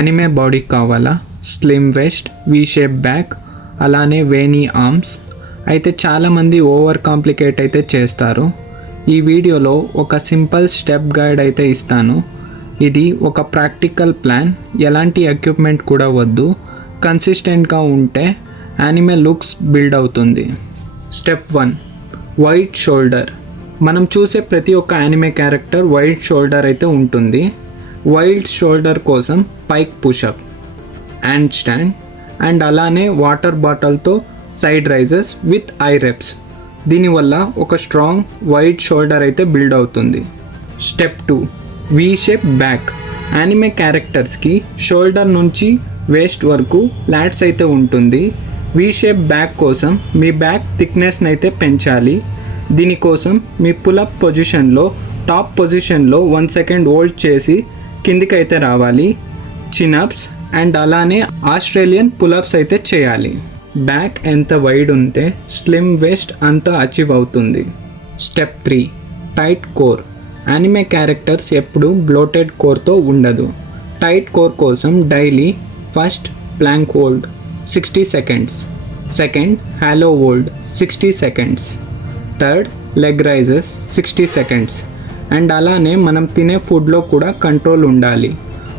Anime body కావాలా? Slim west, we shape back, అలానే వేనీ arms. అయితే చాలామంది ఓవర్ కాంప్లికేట్ అయితే చేస్తారు. ఈ వీడియోలో ఒక సింపుల్ స్టెప్ గైడ్ అయితే ఇస్తాను. ఇది ఒక ప్రాక్టికల్ ప్లాన్, ఎలాంటి ఎక్విప్మెంట్ కూడా వద్దు. కన్సిస్టెంట్గా ఉంటే యానిమే లుక్స్ బిల్డ్ అవుతుంది. Step 1, wide shoulder. మనం చూసే ప్రతి ఒక్క యానిమే క్యారెక్టర్ వైడ్ షోల్డర్ అయితే ఉంటుంది. వైడ్ షోల్డర్ కోసం pike pushup, hand stand and అలానే వాటర్ బాటిల్తో side raises with high reps. దీనివల్ల ఒక స్ట్రాంగ్ వైడ్ షోల్డర్ అయితే బిల్డ్ అవుతుంది. Step 2, V shape back. Anime క్యారెక్టర్స్కి షోల్డర్ నుంచి వేస్ట్ వరకు లాట్స్ అయితే ఉంటుంది. వీ షేప్ బ్యాక్ కోసం మీ బ్యాక్ థిక్నెస్ని అయితే పెంచాలి. దీనికోసం మీ పులప్ పొజిషన్లో టాప్ పొజిషన్లో 1 సెకండ్ హోల్డ్ చేసి కిందికి అయితే రావాలి. చిన్అప్స్ అండ్ అలానే ఆస్ట్రేలియన్ పులప్స్ అయితే చేయాలి. బ్యాక్ ఎంత వైడ్ ఉంటే స్లిమ్ వేస్ట్ అంత అచీవ్ అవుతుంది. Step 3, tight core. Anime characters ఎప్పుడు బ్లోటెడ్ కోర్తో ఉండదు. టైట్ కోర్ కోసం daily first plank hold 60 seconds, second hollow hold 60 seconds, third leg raises 60 seconds. And అలానే మనం తినే ఫుడ్లో కూడా కంట్రోల్ ఉండాలి.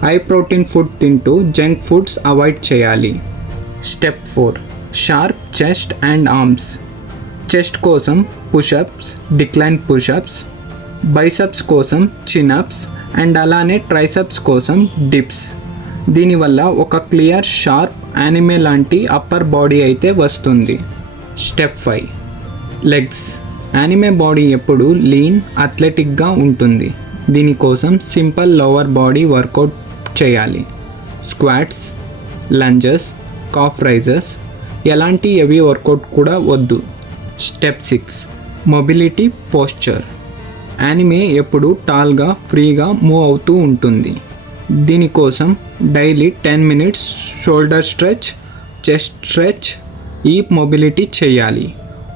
హై ప్రోటీన్ ఫుడ్ తింటూ జంక్ ఫుడ్స్ అవాయిడ్ చేయాలి. Step 4, sharp chest and arms. Chest కోసం పుషప్స్, డిక్లైన్ పుషప్స్, బైసప్స్ కోసం చిన్అప్స్ అండ్ అలానే ట్రైసెప్స్ కోసం డిప్స్. దీనివల్ల ఒక క్లియర్ షార్ప్ యానిమే లాంటి అప్పర్ బాడీ అయితే వస్తుంది. Step 5, legs. యానిమే బాడీ ఎప్పుడు లీన్, అథ్లెటిక్గా ఉంటుంది. దీనికోసం సింపుల్ లోవర్ బాడీ వర్కౌట్ చేయాలి. స్క్వాట్స్, లంజెస్, కాఫ్ రైజెస్, ఎలాంటి హెవీ వర్కౌట్ కూడా వద్దు. Step 6, mobility posture. యానిమే ఎప్పుడు టాల్గా, ఫ్రీగా మూవ్ అవుతూ ఉంటుంది. దీనికోసం daily 10 minutes shoulder stretch, chest stretch, heap mobility చేయాలి.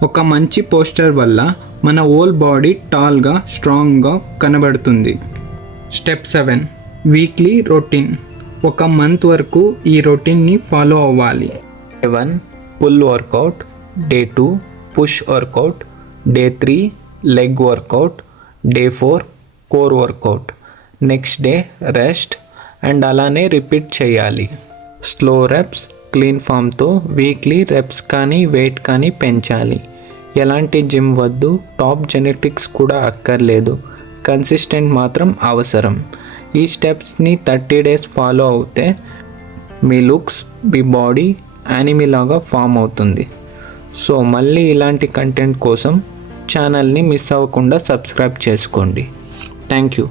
ఒక మంచి పోస్చర్ వల్ల మన హోల్ బాడీ టాల్గా, స్ట్రాంగ్గా కనబడుతుంది. Step 7, weekly routine. ఒక మంత్ వరకు ఈ రొటీన్ని ఫాలో అవ్వాలి. Day 1 pull workout, day 2 push workout, day 3 leg workout, day 4 core workout, next day rest and అలానే రిపీట్ చేయాలి. స్లో రెప్స్, క్లీన్ ఫామ్తో వీక్లీ రెప్స్ కానీ వెయిట్ కానీ పెంచాలి. ఎలాంటి జిమ్ వద్దు, టాప్ జెనెటిక్స్ కూడా అక్కర్లేదు. కన్సిస్టెంట్ మాత్రం అవసరం. ఈ స్టెప్స్ని 30 డేస్ ఫాలో అవుతే మీ లుక్స్, మీ బాడీ యానిమే లాగా ఫామ్ అవుతుంది. సో మళ్ళీ ఇలాంటి కంటెంట్ కోసం ఛానల్ని మిస్ అవ్వకుండా సబ్స్క్రైబ్ చేసుకోండి. Thank you.